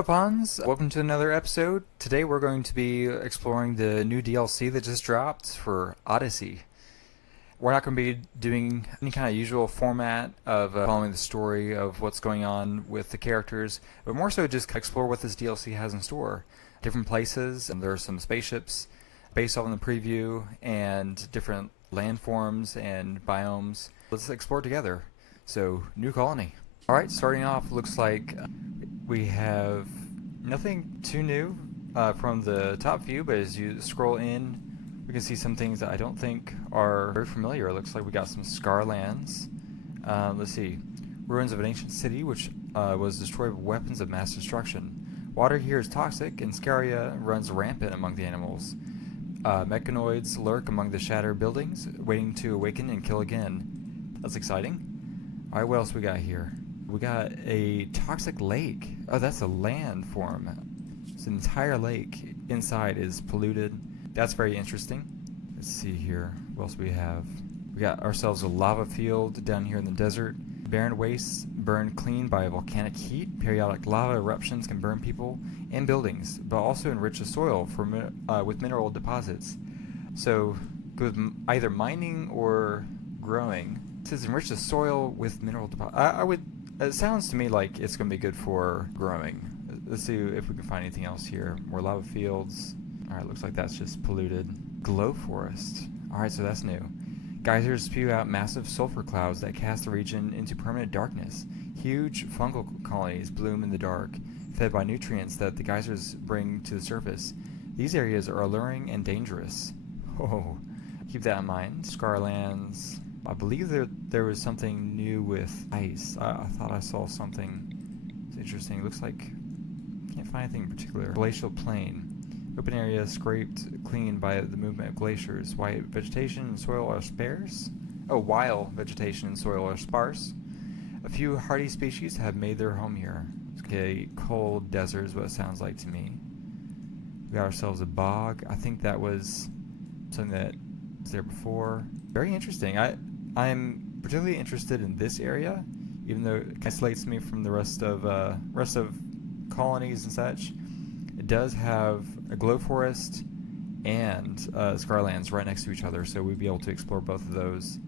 Hello Pawns, welcome to another episode. Today we're going to be exploring the new DLC that just dropped for Odyssey. We're not going to be doing any kind of usual format of following the story of what's going on with the characters, but more so just explore what this DLC has in store. Different places, and there are some spaceships based on the preview, and different landforms and biomes. Let's explore together. So, new colony. Alright, starting off, looks like we have nothing too new from the top view, but as you scroll in, we can see some things that I don't think are very familiar. It looks like we got some scar lands. Let's see. Ruins of an ancient city which was destroyed with weapons of mass destruction. Water here is toxic, and Scaria runs rampant among the animals. Mechanoids lurk among the shattered buildings, waiting to awaken and kill again. That's exciting. Alright, what else we got here? We got a toxic lake. Oh, that's a landform. It's an entire lake inside is polluted. That's very interesting. Let's see here. What else we have? We got ourselves a lava field down here in the desert. Barren wastes burned clean by volcanic heat. Periodic lava eruptions can burn people and buildings, but also enrich the soil for with mineral deposits. So, with either mining or growing. It says enrich the soil with mineral deposits. It sounds to me like it's going to be good for growing. Let's see if we can find anything else here. More lava fields. Alright, looks like that's just polluted. Glow forest. Alright, so that's new. Geysers spew out massive sulfur clouds that cast the region into permanent darkness. Huge fungal colonies bloom in the dark, fed by nutrients that the geysers bring to the surface. These areas are alluring and dangerous. Oh, keep that in mind. Scarlands. I believe there was something new with ice. I thought I saw something. It's interesting. It looks like can't find anything in particular. Glacial plain. Open area scraped clean by the movement of glaciers. White vegetation and soil are sparse. Oh, wild vegetation and soil are sparse. A few hardy species have made their home here. Okay, cold desert is what it sounds like to me. We got ourselves a bog. I think that was something that was there before. Very interesting. I'm particularly interested in this area, even though it isolates me from the rest of colonies and such. It does have a glow forest and Scarlands right next to each other, so we'd be able to explore both of those.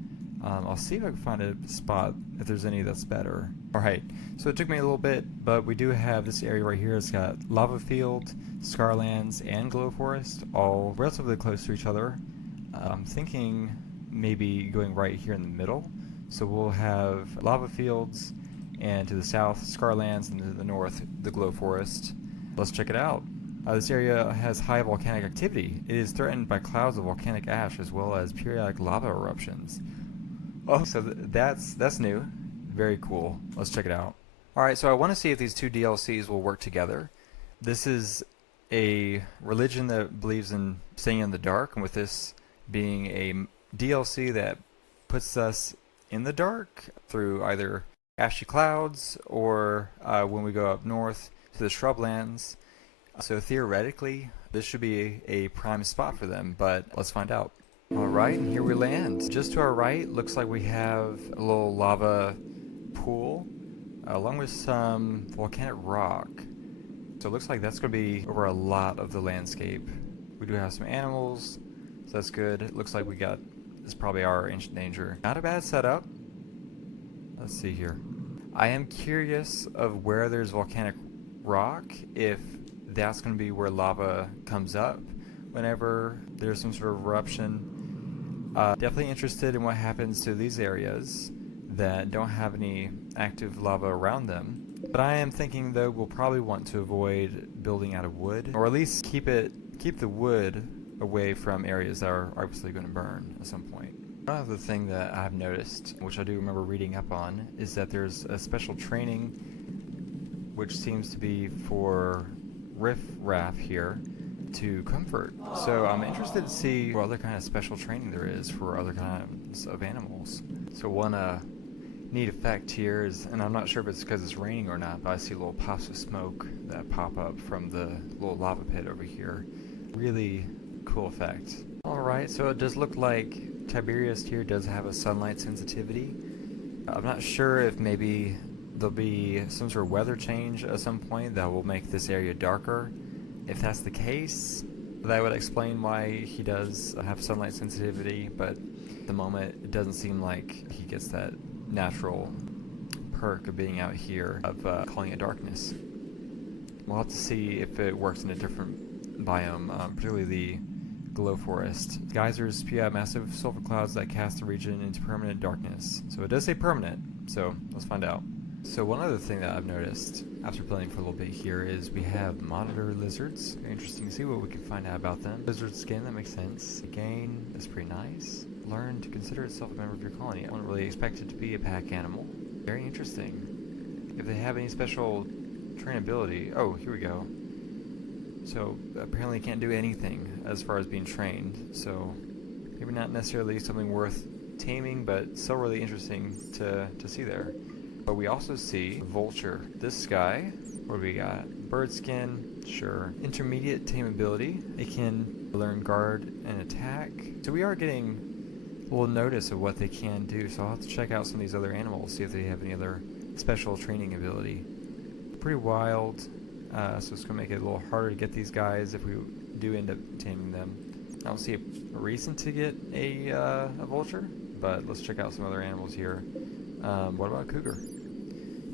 I'll see if I can find a spot if there's any that's better. Alright, so it took me a little bit, but we do have this area right here. It's got lava field, Scarlands, and glow forest, all relatively close to each other. I'm thinking maybe going right here in the middle. So we'll have lava fields, and to the south, Scarlands, and to the north, the glow forest. Let's check it out. This area has high volcanic activity. It is threatened by clouds of volcanic ash as well as periodic lava eruptions. Oh, so that's new. Very cool. Let's check it out. Alright, so I want to see if these two DLCs will work together. This is a religion that believes in staying in the dark, and with this being a DLC that puts us in the dark through either ashy clouds or when we go up north to the shrublands. So theoretically, this should be a prime spot for them, but let's find out. Alright, and here we land. Just to our right, looks like we have a little lava pool along with some volcanic rock. So it looks like that's going to be over a lot of the landscape. We do have some animals, so that's good. It looks like we got, this is probably our ancient danger. Not a bad setup. Let's see here. I am curious of where there's volcanic rock, if that's going to be where lava comes up whenever there's some sort of eruption. Definitely interested in what happens to these areas that don't have any active lava around them. But I am thinking though we'll probably want to avoid building out of wood, or at least keep the wood away from areas that are obviously going to burn at some point. One other thing that I've noticed, which I do remember reading up on, is that there's a special training which seems to be for riff-raff here to comfort. So I'm interested to see what other kind of special training there is for other kinds of animals. So one neat effect here is, and I'm not sure if it's because it's raining or not, but I see little puffs of smoke that pop up from the little lava pit over here. Really cool effect. Alright, so it does look like Tiberius here does have a sunlight sensitivity. I'm not sure if maybe there'll be some sort of weather change at some point that will make this area darker. If that's the case, that would explain why he does have sunlight sensitivity, but at the moment it doesn't seem like he gets that natural perk of being out here of calling it darkness. We'll have to see if it works in a different biome, particularly the glow forest. Geysers spew out massive sulfur clouds that cast the region into permanent darkness. So it does say permanent, so let's find out. So one other thing that I've noticed after playing for a little bit here is we have monitor lizards. Very interesting to see what we can find out about them. Lizard skin, that makes sense. Again, that's pretty nice. Learn to consider itself a member of your colony. I wouldn't really expect it to be a pack animal. Very interesting. If they have any special trainability. Oh, here we go. So apparently it can't do anything as far as being trained. So maybe not necessarily something worth taming, but still really interesting to see there. But we also see vulture. This guy, what do we got? Bird skin, sure. Intermediate tameability. It can learn guard and attack. So we are getting a little notice of what they can do. So I'll have to check out some of these other animals, see if they have any other special training ability. Pretty wild. So it's going to make it a little harder to get these guys if we do end up taming them. I don't see a reason to get a vulture, but let's check out some other animals here. What about cougar?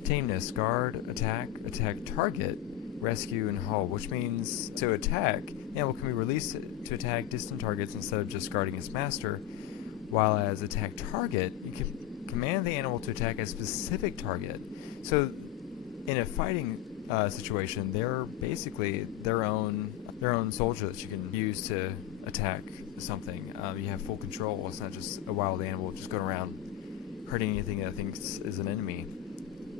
Tameness, guard, attack, attack target, rescue, and haul, which means to attack, animal can be released to attack distant targets instead of just guarding its master, while as attack target, you can command the animal to attack a specific target. So in a fighting situation, they're basically their own soldier that you can use to attack something. You have full control. It's not just a wild animal just going around hurting anything that thinks is an enemy.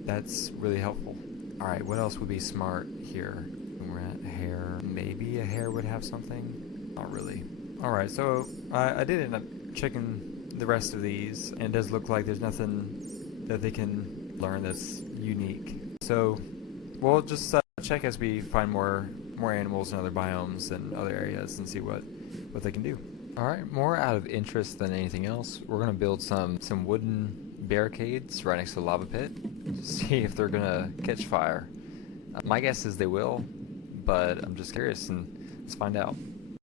That's really helpful. Alright, what else would be smart here? We're at hare. Maybe a hare would have something? Not really. Alright, so I did end up checking the rest of these, and it does look like there's nothing that they can learn that's unique. So we'll just check as we find more animals in other biomes and other areas and see what they can do. Alright, more out of interest than anything else, we're going to build some wooden barricades right next to the lava pit to see if they're going to catch fire. My guess is they will, but I'm just curious, and let's find out.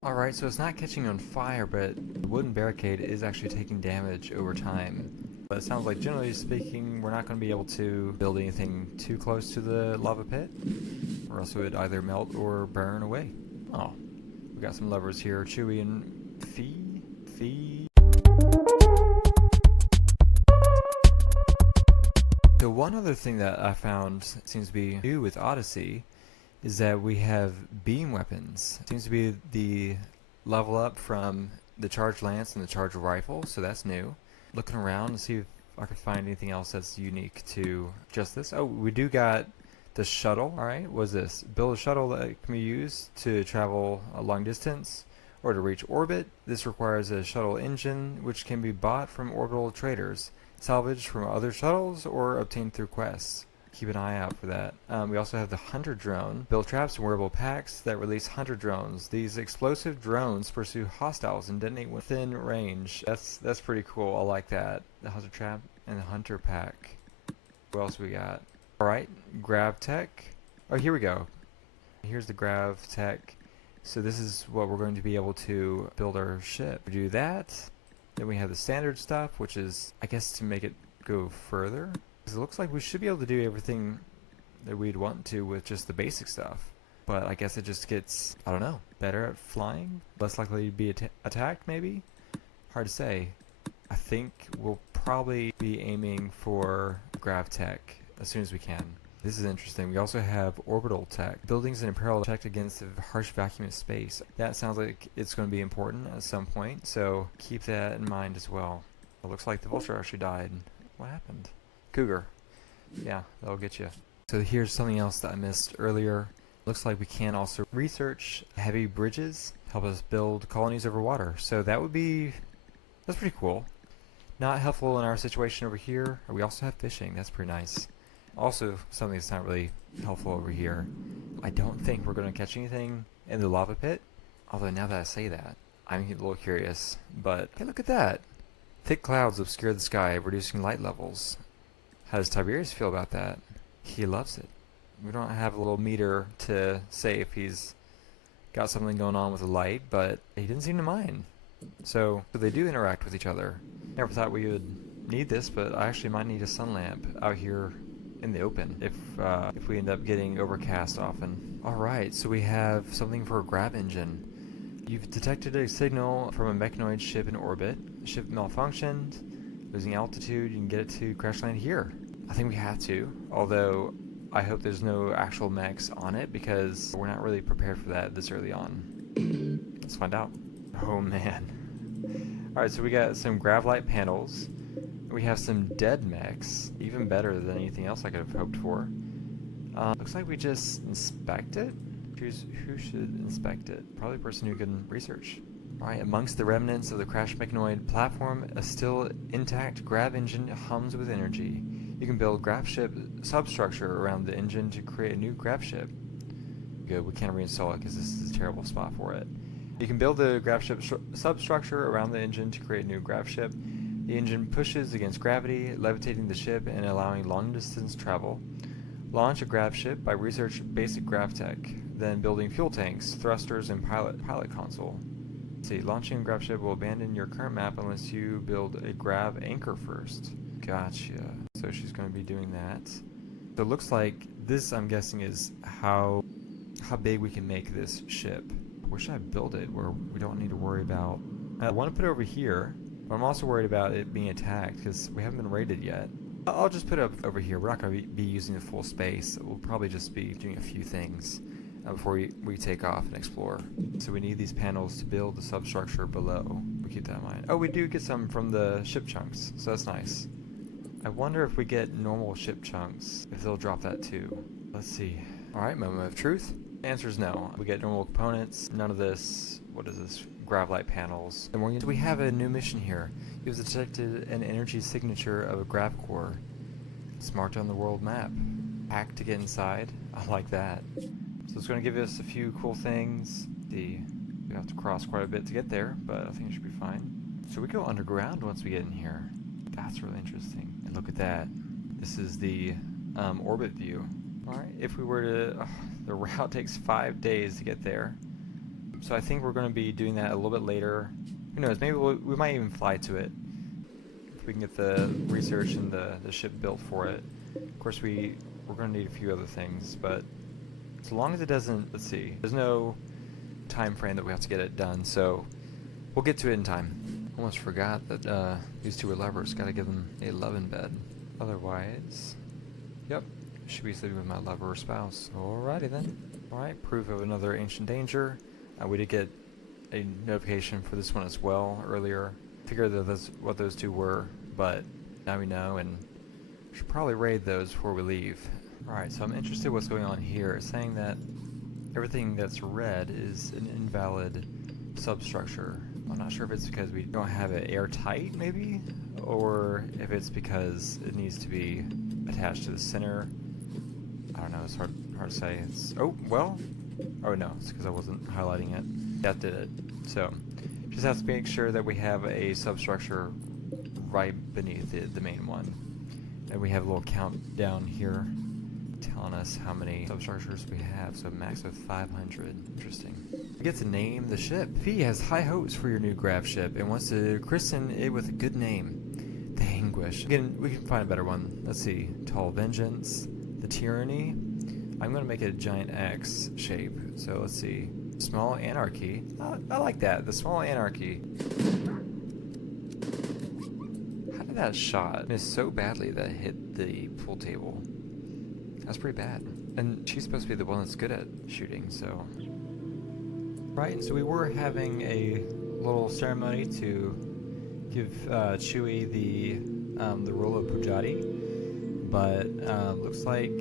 Alright, so it's not catching on fire, but the wooden barricade is actually taking damage over time. But it sounds like, generally speaking, we're not going to be able to build anything too close to the lava pit, or else it would either melt or burn away. Oh, we got some lovers here, Chewy and Fee. So one other thing that I found seems to be new with Odyssey is that we have beam weapons. It seems to be the level up from the charged lance and the charged rifle, so that's new. Looking around to see if I can find anything else that's unique to just this. Oh, we do got the shuttle. Alright, what's this? Build a shuttle that can be used to travel a long distance or to reach orbit. This requires a shuttle engine, which can be bought from orbital traders, salvaged from other shuttles, or obtained through quests. Keep an eye out for that. We also have the hunter drone. Build traps and wearable packs that release hunter drones. These explosive drones pursue hostiles and detonate within range. That's pretty cool. I like that. The hunter trap and the hunter pack. What else we got? Alright, grav tech. Oh, here we go. Here's the grav tech. So this is what we're going to be able to build our ship. We do that. Then we have the standard stuff, which is, I guess, to make it go further. Because it looks like we should be able to do everything that we'd want to with just the basic stuff. But I guess it just gets, I don't know, better at flying? Less likely to be attacked, maybe? Hard to say. I think we'll probably be aiming for grav tech as soon as we can. This is interesting. We also have orbital tech. Buildings in a parallel protect against the harsh vacuum of space. That sounds like it's going to be important at some point, so keep that in mind as well. It looks like the vulture actually died. What happened? Cougar. Yeah, that'll get you. So here's something else that I missed earlier. Looks like we can also research heavy bridges, help us build colonies over water. So that's pretty cool. Not helpful in our situation over here. We also have fishing. That's pretty nice. Also, something that's not really helpful over here. I don't think we're going to catch anything in the lava pit. Although now that I say that, I'm a little curious. But hey, look at that. Thick clouds obscure the sky, reducing light levels. How does Tiberius feel about that? He loves it. We don't have a little meter to say if he's got something going on with the light, but he didn't seem to mind. So they do interact with each other. Never thought we would need this, but I actually might need a sun lamp out here in the open if we end up getting overcast often. Alright, so we have something for a grav engine. You've detected a signal from a mechanoid ship in orbit. The ship malfunctioned, losing altitude. You can get it to crash land here. I think we have to, although I hope there's no actual mechs on it because we're not really prepared for that this early on. Let's find out. Oh man. Alright, so we got some grav light panels. We have some dead mechs, even better than anything else I could have hoped for. Looks like we just inspect it. Who should inspect it? Probably the person who can research. Alright, amongst the remnants of the crashed mechanoid platform, a still intact grav engine hums with energy. You can build grav ship substructure around the engine to create a new grav ship. Good, we can't reinstall it because this is a terrible spot for it. You can build the grav ship substructure around the engine to create a new grav ship. The engine pushes against gravity, levitating the ship and allowing long-distance travel. Launch a grav ship by research basic grav tech, then building fuel tanks, thrusters, and pilot console. Let's see, launching a grav ship will abandon your current map unless you build a grav anchor first. Gotcha. So she's going to be doing that. So it looks like this, I'm guessing, is how big we can make this ship. Where should I build it where we don't need to worry about... I want to put it over here, but I'm also worried about it being attacked because we haven't been raided yet. I'll just put it up over here. We're not going to be using the full space. We'll probably just be doing a few things before we take off and explore. So we need these panels to build the substructure below. We keep that in mind. Oh, we do get some from the ship chunks, so that's nice. I wonder if we get normal ship chunks, if they'll drop that too. Let's see. Alright, moment of truth. The answer is no. We get normal components, none of this. What is this? Gravlight panels. And we have a new mission here. You've detected an energy signature of a grav core. It's marked on the world map. Hack to get inside. I like that. So it's going to give us a few cool things. We have to cross quite a bit to get there, but I think it should be fine. So we go underground once we get in here. That's really interesting. And look at that. This is the orbit view. Alright, if we were to... the route takes 5 days to get there. So I think we're going to be doing that a little bit later. Who knows, maybe we might even fly to it. If we can get the research and the ship built for it. Of course, we're going to need a few other things, but as long as it doesn't... Let's see. There's no time frame that we have to get it done, so we'll get to it in time. Almost forgot that these two are lovers. Got to give them a love in bed. Otherwise... Yep. Should be sleeping with my lover or spouse. Alrighty then. Alright, proof of another ancient danger. We did get a notification for this one as well earlier. Figured that that's what those two were, but now we know, and we should probably raid those before we leave. Alright, so I'm interested in what's going on here. It's saying that everything that's red is an invalid substructure. I'm not sure if it's because we don't have it airtight, maybe? Or if it's because it needs to be attached to the center. I don't know, it's hard to say. Oh, well. Oh no, it's because I wasn't highlighting it. That did it. So, just have to make sure that we have a substructure right beneath the main one. And we have a little countdown here telling us how many substructures we have. So max of 500. Interesting. We get to name the ship. Fee has high hopes for your new grav ship and wants to christen it with a good name. The Anguish. Again, we can find a better one. Let's see. Tall Vengeance. The Tyranny. I'm going to make it a giant X shape. So let's see. Small Anarchy. I like that. The Small Anarchy. How did that shot miss so badly that it hit the pool table? That's pretty bad. And she's supposed to be the one that's good at shooting, so... Right, so we were having a little ceremony to give Chewie the role of Pujati, but looks like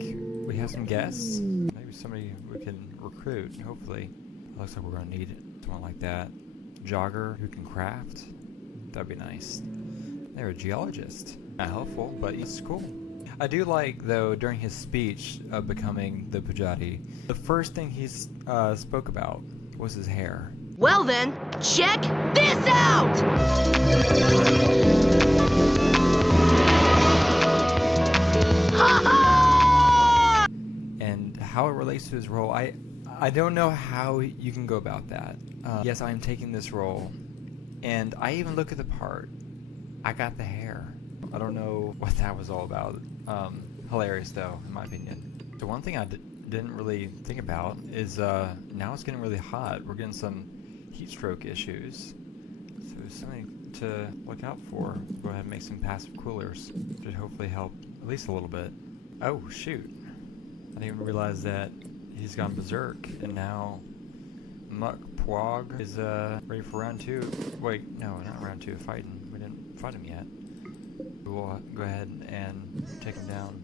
we have some guests. Maybe somebody we can recruit, hopefully. Looks like we're going to need someone like that. Jogger who can craft. That'd be nice. They're a geologist. Not helpful, but it's cool. I do like, though, during his speech of becoming the Pujati, the first thing he spoke about was his hair. Well then, check this out! Ha ha! relates to his role, I don't know how you can go about that. Yes, I'm taking this role, and I even look at the part. I got the hair. I don't know what that was all about. Hilarious though, in my opinion. So one thing I didn't really think about is now it's getting really hot. We're getting some heat stroke issues. So something to look out for. Go ahead and make some passive coolers. Should hopefully help at least a little bit. Oh shoot. I didn't even realize that he's gone berserk, and now Muck Pwog is ready for round 2. Wait, no, not round 2 of fighting. We didn't fight him yet. We'll go ahead and take him down.